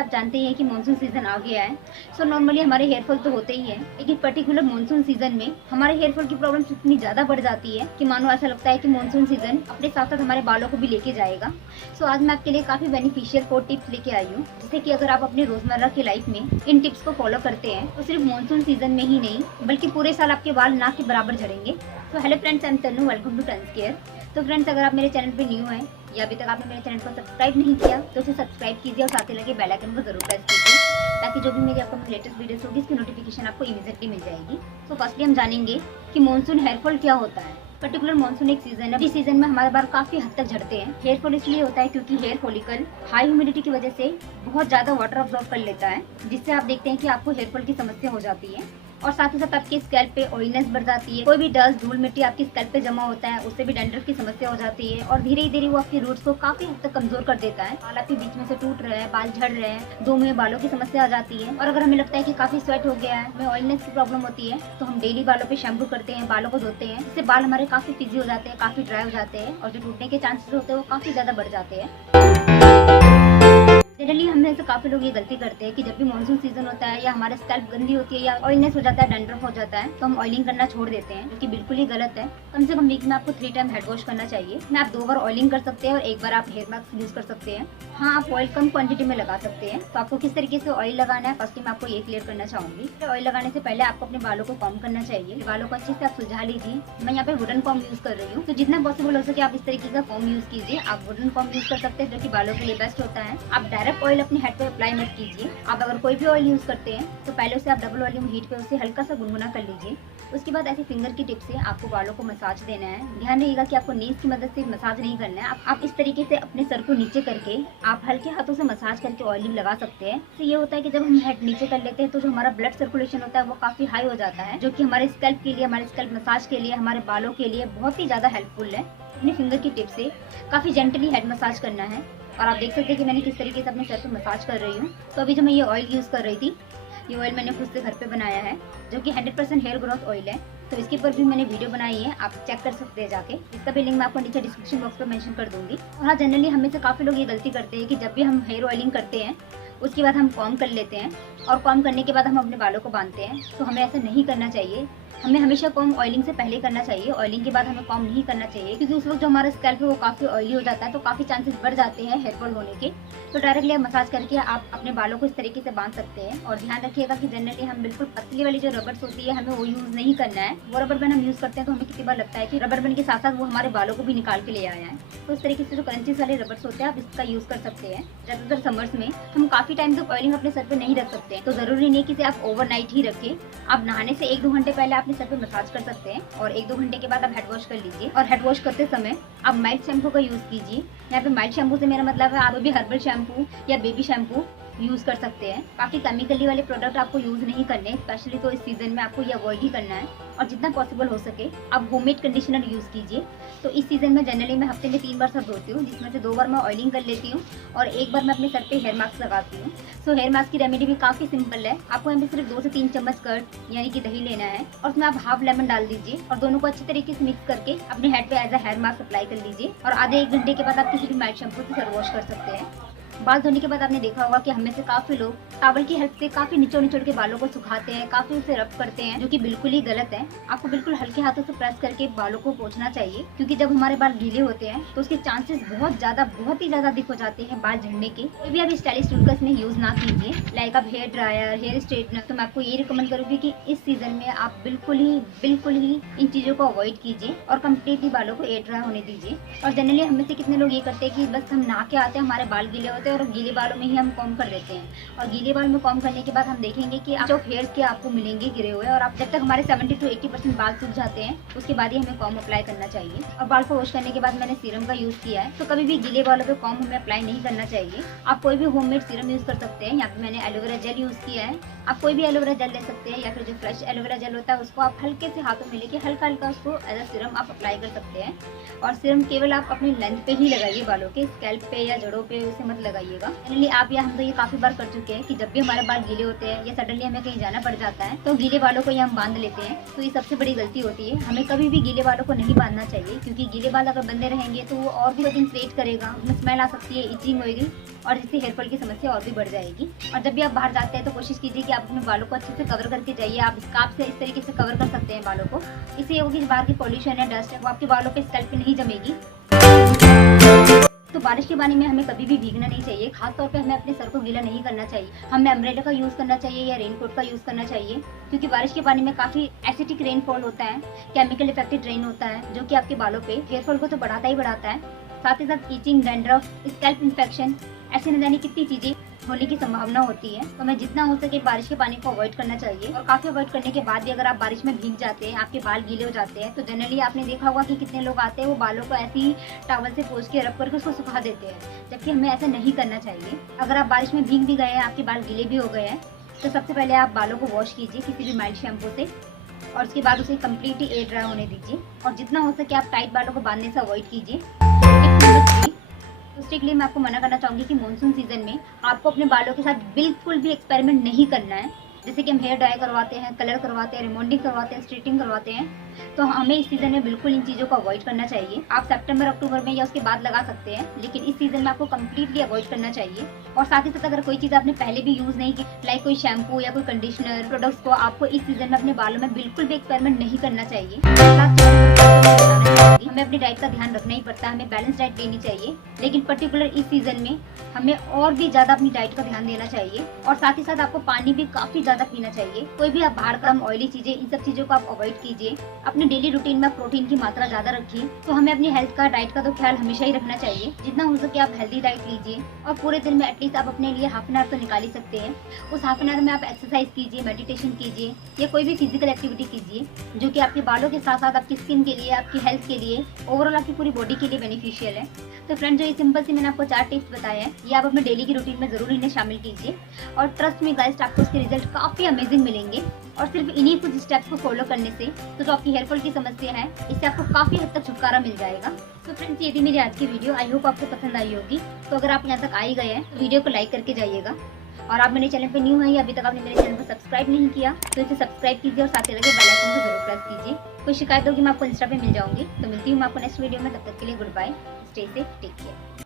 आप जानते ही हैं कि मानसून सीजन आ गया है। सो नॉर्मली हमारे हेयर फॉल तो होते ही है, लेकिन पर्टिकुलर मानसून सीजन में हमारे हेयर फॉल की प्रॉब्लम इतनी ज्यादा बढ़ जाती है कि मानो ऐसा लगता है कि मानसून सीजन अपने साथ साथ हमारे बालों को भी लेके जाएगा। सो आज मैं आपके लिए काफी बेनिफिशियल 4 टिप्स लेके आई हूँ, जिससे कि अगर आप अपने रोजमर्रा की लाइफ में इन टिप्स को फॉलो करते हैं तो सिर्फ मानसून सीजन में ही नहीं बल्कि पूरे साल आपके बाल ना के बराबर झड़ेंगे। तो hello friends, I am Tannu, welcome to Tannu's care. तो फ्रेंड्स, अगर आप मेरे चैनल पे न्यू हैं या अभी तक आपने मेरे चैनल को सब्सक्राइब नहीं किया तो उसे सब्सक्राइब कीजिए और साथ ही लगे बेल आइकन को जरूर प्रेस कीजिए, ताकि जो भी मेरी अपकमिंग लेटेस्ट वीडियोस होगी इसकी नोटिफिकेशन आपको इमीडिएटली मिल जाएगी। तो फर्स्टली हम जानेंगे कि मानसून हेयर फॉल क्या होता है। पर्टिकुलर मानसून एक सीजन है, जिस सीजन में हमारे बाल काफी हद तक झड़ते हैं। हेयर फॉल इसलिए होता है क्योंकि हेयर फॉलिकल हाई ह्यूमिडिटी की वजह से बहुत ज्यादा वाटर अब्सॉर्ब कर लेता है, जिससे आप देखते हैं कि आपको हेयर फॉल की समस्या हो जाती है। और साथ ही साथ आपके स्कैल्प पे ऑयलनेस बढ़ जाती है। कोई भी डस्ट, धूल, मिट्टी आपकी स्कैल्प पे जमा होता है, उससे भी डैंड्रफ की समस्या हो जाती है और धीरे धीरे वो आपकी रूट्स को काफी हद तक कमजोर कर देता है। बाल आपके बीच में से टूट रहे हैं, बाल झड़ रहे हैं, दो मुंह बालों की समस्या आ जाती है। और अगर हमें लगता है कि काफी स्वेट हो गया है, हमें ऑयलनेस की प्रॉब्लम होती है, तो हम डेली बालों पे शैम्पू करते हैं, बालों को धोते हैं, इससे बाल हमारे काफी फिजी हो जाते हैं, काफी ड्राई हो जाते हैं और जो टूटने के चांसेस होते हैं वो काफी ज्यादा बढ़ जाते हैं। जनरली हम में से काफी लोग ये गलती करते हैं कि जब भी मानसून सीजन होता है या हमारे स्कैल्प गंदी होती है या ऑयलनेस हो जाता है, डैंड्रफ हो जाता है, तो हम ऑयलिंग करना छोड़ देते हैं, जो कि बिल्कुल ही गलत है। कम से कम वीक में आपको 3 टाइम हेड वॉश करना चाहिए। में आप 2 बार ऑयलिंग कर सकते हैं और 1 बार आप हेयर मास्क यूज कर सकते हैं। हाँ, आप ऑयल कम क्वांटिटी में लगा सकते हैं। तो आपको किस तरीके से ऑयल लगाना है, फर्स्ट मैं आपको ये क्लियर करना चाहूंगी। ऑयल लगाने से पहले आपको अपने बालों को कॉम्ब करना चाहिए। बालों को अच्छे से आप सुलझा लीजिए। मैं यहाँ पे वुडन कॉम्ब यूज कर रही हूँ, तो जितना पॉसिबल हो सके आप इस तरीके का कॉम्ब यूज कीजिए। आप वुडन कॉम्ब यूज कर सकते हैं, जो कि बालों के लिए बेस्ट होता है। आप डायरेक्ट ऑयल अपने हेड पे अप्लाई मत कीजिए। आप अगर कोई भी ऑयल यूज करते हैं तो पहले उसे आप डबल वॉल्यूम हीट पे उसे हल्का सा गुनगुना कर लीजिए। उसके बाद ऐसे फिंगर की टिप से आपको बालों को मसाज देना है। ध्यान रहिएगा कि आपको नीज की मदद से मसाज नहीं करना है। आप इस तरीके से अपने सर को नीचे करके आप हल्के हाथों से मसाज करके ऑयलिंग लगा सकते हैं। तो ये होता है कि जब हम हेड नीचे कर लेते हैं तो जो हमारा ब्लड सर्कुलेशन होता है वो काफी हाई हो जाता है, जो कि हमारे स्कैल्प के लिए, हमारे स्कैल्प मसाज के लिए, हमारे बालों के लिए बहुत ही ज्यादा हेल्पफुल है। अपने फिंगर की टिप से काफी जेंटली हेड मसाज करना है। और आप देख सकते हैं कि मैंने किस तरीके से अपने सर पे मसाज कर रही हूँ। तो अभी जो मैं ये ऑयल यूज कर रही थी, ये ऑयल मैंने खुद से घर पे बनाया है, जो कि 100% हेयर ग्रोथ ऑयल है। तो इसके ऊपर भी मैंने वीडियो बनाई है, आप चेक कर सकते हैं जाके। इसका भी लिंक मैं आपको नीचे डिस्क्रिप्शन बॉक्स में मेंशन कर दूंगी। और हाँ, जनरली हमें से काफी लोग ये गलती करते हैं कि जब भी हम हेयर ऑयलिंग करते हैं उसके बाद हम कॉम्ब कर लेते हैं और कॉम्ब करने के बाद हम अपने बालों को बांधते हैं। तो हमें ऐसा नहीं करना चाहिए। हमें हमेशा कॉम्ब ऑयलिंग से पहले करना चाहिए। ऑयलिंग के बाद हमें कॉम्ब नहीं करना चाहिए, क्योंकि उस वक्त जो हमारा स्कैल्प है वो काफी ऑयली हो जाता है, तो काफी चांसेस बढ़ जाते हैं हेयर फॉल होने के। तो डायरेक्टली आप मसाज करके आप अपने बालों को इस तरीके से बांध सकते हैं। और ध्यान रखिएगा कि जनरली हम बिल्कुल पतली वाली जो रबर्स होती है हमें वो यूज नहीं करना है। वो रबर बैंड हम यूज करते हैं तो हमें कितनी बार लगता है कि रबर बैंड के साथ साथ वो हमारे बालों को भी निकाल के ले आया है। तो इस तरीके से जो क्रंचीज वाले रबर्स होते हैं आप इसका यूज कर सकते हैं। ज्यादातर समर्स में हम काफी टाइम तक ऑयलिंग अपने सर पे नहीं रख सकते, तो जरूरी नहीं कि इसे आप ओवरनाइट ही रखें। आप नहाने से 1-2 घंटे पहले अपने सर पे मसाज कर सकते हैं और 1-2 घंटे के बाद आप हेड वॉश कर लीजिए। और हेड वॉश करते समय आप माइल्ड शैम्पू का यूज कीजिए। यहाँ पे माइल्ड शैम्पू से मेरा मतलब है आप भी हर्बल शैम्पू या बेबी शैम्पू यूज कर सकते हैं। काफी केमिकली वाले प्रोडक्ट आपको यूज नहीं करने, स्पेशली तो इस सीजन में आपको ये अवॉइड ही करना है। और जितना पॉसिबल हो सके आप होममेड कंडीशनर यूज कीजिए। तो इस सीजन में जनरली मैं हफ्ते में 3 बार सर धोती हूँ, जिसमें से 2 बार मैं ऑयलिंग कर लेती हूँ और 1 बार मैं अपने सर पे हेयर मास्क लगाती हूँ। सो हेयर मास्क की रेमेडी भी काफी सिंपल है। आपको यहाँ पे सिर्फ 2 से 3 चम्मच कर्ड यानी कि दही लेना है और उसमें आप हाफ लेमन डाल दीजिए और दोनों को अच्छी तरीके से मिक्स करके अपने हेड पे as a hair mask apply कर लीजिए। और आधे 1 घंटे के बाद आप किसी भी माइल्ड शैम्पू से सर वॉश कर सकते हैं। बाल धोने के बाद आपने देखा होगा कि हमें से काफी लोग टॉवल की हेल्प से काफी निचोड़ निचोड़ के बालों को सुखाते हैं, काफी उसे रब करते हैं, जो कि बिल्कुल ही गलत है। आपको बिल्कुल हल्के हाथों से प्रेस करके बालों को पोंछना चाहिए, क्योंकि जब हमारे बाल गीले होते हैं तो उसके चांसेस बहुत ही ज्यादा अधिक हो जाते हैं बाल झड़ने के। कोई भी आप स्टाइलिश टूल का इसमें यूज ना कीजिए, लाइक आप हेयर ड्रायर, हेयर स्ट्रेटनर। तो मैं आपको ये रिकमेंड करूंगी कि इस सीजन में आप बिल्कुल ही इन चीजों को अवॉइड कीजिए और कम्प्लीटली बालों को एयर ड्राई होने दीजिए। और जनरली हम में से कितने लोग ये करते हैं कि बस हम नहा के आते हैं, हमारे बाल गीले होते हैं और गीले बालों में ही हम कॉम्ब कर देते हैं। और गीले बाल में कॉम्ब करने के बाद हम देखेंगे कि जो हेयर्स के आपको मिलेंगे गिरे हुए, और आप जब तक हमारे 70 to 80% बाल सूख जाते हैं उसके बाद ही हमें कॉम्ब अप्लाई करना चाहिए। और बाल को वॉश करने के बाद मैंने सीरम का यूज किया है, तो कभी भी गीले बालों पे कॉम्ब हमें अप्लाई नहीं करना चाहिए। आप कोई भी होममेड सीरम यूज कर सकते हैं। यहाँ पे मैंने एलोवेरा जेल यूज किया है। आप कोई भी एलोवेरा जेल ले सकते हैं या फिर जो फ्रेश एलोवेरा जेल होता है उसको आप हल्के से हाथों में लेके हल्का उसको एज अ सीरम आप अप्लाई कर सकते हैं। और सीरम केवल आप अपनी लेंथ पे ही लगाइए, बालों के स्कैल्प पे या जड़ों पे उसे मत लगाइएगा। जनरली आप या हम तो ये काफी बार कर चुके हैं कि जब भी हमारे बाल गीले होते हैं या सडनली हमें कहीं जाना पड़ जाता है तो गीले बालों को ये हम बांध लेते हैं। तो ये सबसे बड़ी गलती होती है। हमें कभी भी गीले बालों को नहीं बांधना चाहिए, क्योंकि गीले बाल अगर बंधे रहेंगे तो वो और भी क्रिएट करेगा, उसमें स्मेल आ सकती है, इचिंग होगी। और जिससे हेयर फॉल की समस्या और भी बढ़ जाएगी। और जब भी आप बाहर जाते हैं तो कोशिश कीजिए कि आप अपने बालों को अच्छे से कवर करके जाइए। आप स्कार्फ से इस तरीके से कवर कर सकते हैं बालों को। इससे ये होगी बाहर की पॉल्यूशन है, डस्ट है, वो आपके बालों पे, स्कैल्प पे नहीं जमेगी। तो बारिश के पानी में हमें कभी भी भीगना नहीं चाहिए। खासतौर पे हमें अपने सर को गीला नहीं करना चाहिए। हमें अम्ब्रेला का यूज़ करना चाहिए या रेनकोट का यूज़ करना चाहिए, क्योंकि बारिश के पानी में काफ़ी एसिडिक रेनफॉल होता है, केमिकल इफेक्टेड रेन होता है, जो कि आपके बालों पे हेयर फॉल को तो बढ़ाता ही बढ़ाता है, साथ ही साथ ईचिंग, डैंड्रफ, स्कैल्प इन्फेक्शन, ऐसे न जाने कितनी चीज़ें होने की संभावना होती है। तो हमें जितना हो सके बारिश के पानी को अवॉइड करना चाहिए। और काफ़ी अवॉइड करने के बाद भी अगर आप बारिश में भीग जाते हैं, आपके बाल गीले हो जाते हैं, तो जनरली आपने देखा होगा कि कितने लोग आते हैं वो बालों को ऐसे ही टॉवल से पोंछ के रब करके उसको सुखा देते हैं, जबकि हमें ऐसा नहीं करना चाहिए। अगर आप बारिश में भीग भी गए हैं, आपके बाल गीले भी हो गए हैं, तो सबसे पहले आप बालों को वॉश कीजिए किसी भी माइल्ड शैम्पू से, और उसके बाद उसे कम्प्लीटली एयर ड्राई होने दीजिए। और जितना हो सके आप टाइट बालों को बांधने से अवॉइड कीजिए। उसके लिए मैं आपको मना करना चाहूँगी कि मानसून सीजन में आपको अपने बालों के साथ बिल्कुल भी एक्सपेरिमेंट नहीं करना है। जैसे कि हम हेयर डाई करवाते हैं, कलर करवाते हैं, रिमॉन्डिंग करवाते हैं, स्ट्रेटिंग करवाते हैं, तो हमें इस सीज़न में बिल्कुल इन चीज़ों को अवॉइड करना चाहिए। आप सितंबर अक्टूबर में या उसके बाद लगा सकते हैं, लेकिन इस सीज़न में आपको कम्प्लीटली अवॉइड करना चाहिए। और साथ ही साथ अगर कोई चीज़ आपने पहले भी यूज़ नहीं की, लाइक कोई शैम्पू या कोई कंडीशनर प्रोडक्ट्स को आपको इस सीज़न में अपने बालों में बिल्कुल भी एक्सपेरिमेंट नहीं करना चाहिए। हमें अपनी डाइट का ध्यान रखना ही पड़ता है, हमें बैलेंस डाइट लेनी चाहिए, लेकिन पर्टिकुलर इस सीज़न में हमें और भी ज़्यादा अपनी डाइट का ध्यान देना चाहिए। और साथ ही साथ आपको पानी भी काफ़ी ज़्यादा पीना चाहिए। कोई भी आप बाहर का ऑयली चीज़ें, इन सब चीज़ों को आप अवॉइड कीजिए। अपने डेली रूटीन में प्रोटीन की मात्रा ज़्यादा रखिए। तो हमें अपनी हेल्थ का, डाइट का तो ख्याल हमेशा ही रखना चाहिए। जितना हो सके आप हेल्दी डाइट लीजिए, और पूरे दिन में एटलीस्ट आप अपने लिए हाफ एन आवर तो निकाल ही सकते हैं। उस हाफ एन आवर में आप एक्सरसाइज कीजिए, मेडिटेशन कीजिए, या कोई भी फिजिकल एक्टिविटी कीजिए, जो कि आपके बालों के साथ साथ आपकी स्किन के लिए, आपकी हेल्थ के लिए, ओवरऑल आपकी पूरी बॉडी के लिए बेनिफिशियल है। तो फ्रेंड, जो ये सिंपल सी मैंने आपको 4 टिप्स बताए हैं, ये आप अपने डेली की रूटीन में ज़रूर इन्हें शामिल कीजिए। और ट्रस्ट में गाइस, आपको इसके रिजल्ट काफ़ी अमेजिंग मिलेंगे। और सिर्फ इन्हीं कुछ स्टेप्स को फॉलो करने से तो जो आपकी हेयर फॉल की समस्या है, इससे आपको काफ़ी हद तक छुटकारा मिल जाएगा। तो फ्रेंड्स, ये थी मेरी आज की वीडियो। आई होप आपको पसंद आई होगी। तो अगर आप यहाँ तक आ ही गए हैं तो वीडियो को लाइक करके जाइएगा। और आप मेरे चैनल पे न्यू हैं या अभी तक आपने मेरे चैनल को सब्सक्राइब नहीं किया, तो इसे सब्सक्राइब कीजिए और साथ ही लगे बेल आइकन को जरूर प्रेस कीजिए। कोई शिकायत होगी मैं आपको इंस्टा पे मिल जाऊंगी। तो मिलती हूँ मैं आपको नेक्स्ट वीडियो में। तब तक के लिए good bye, stay safe, take care.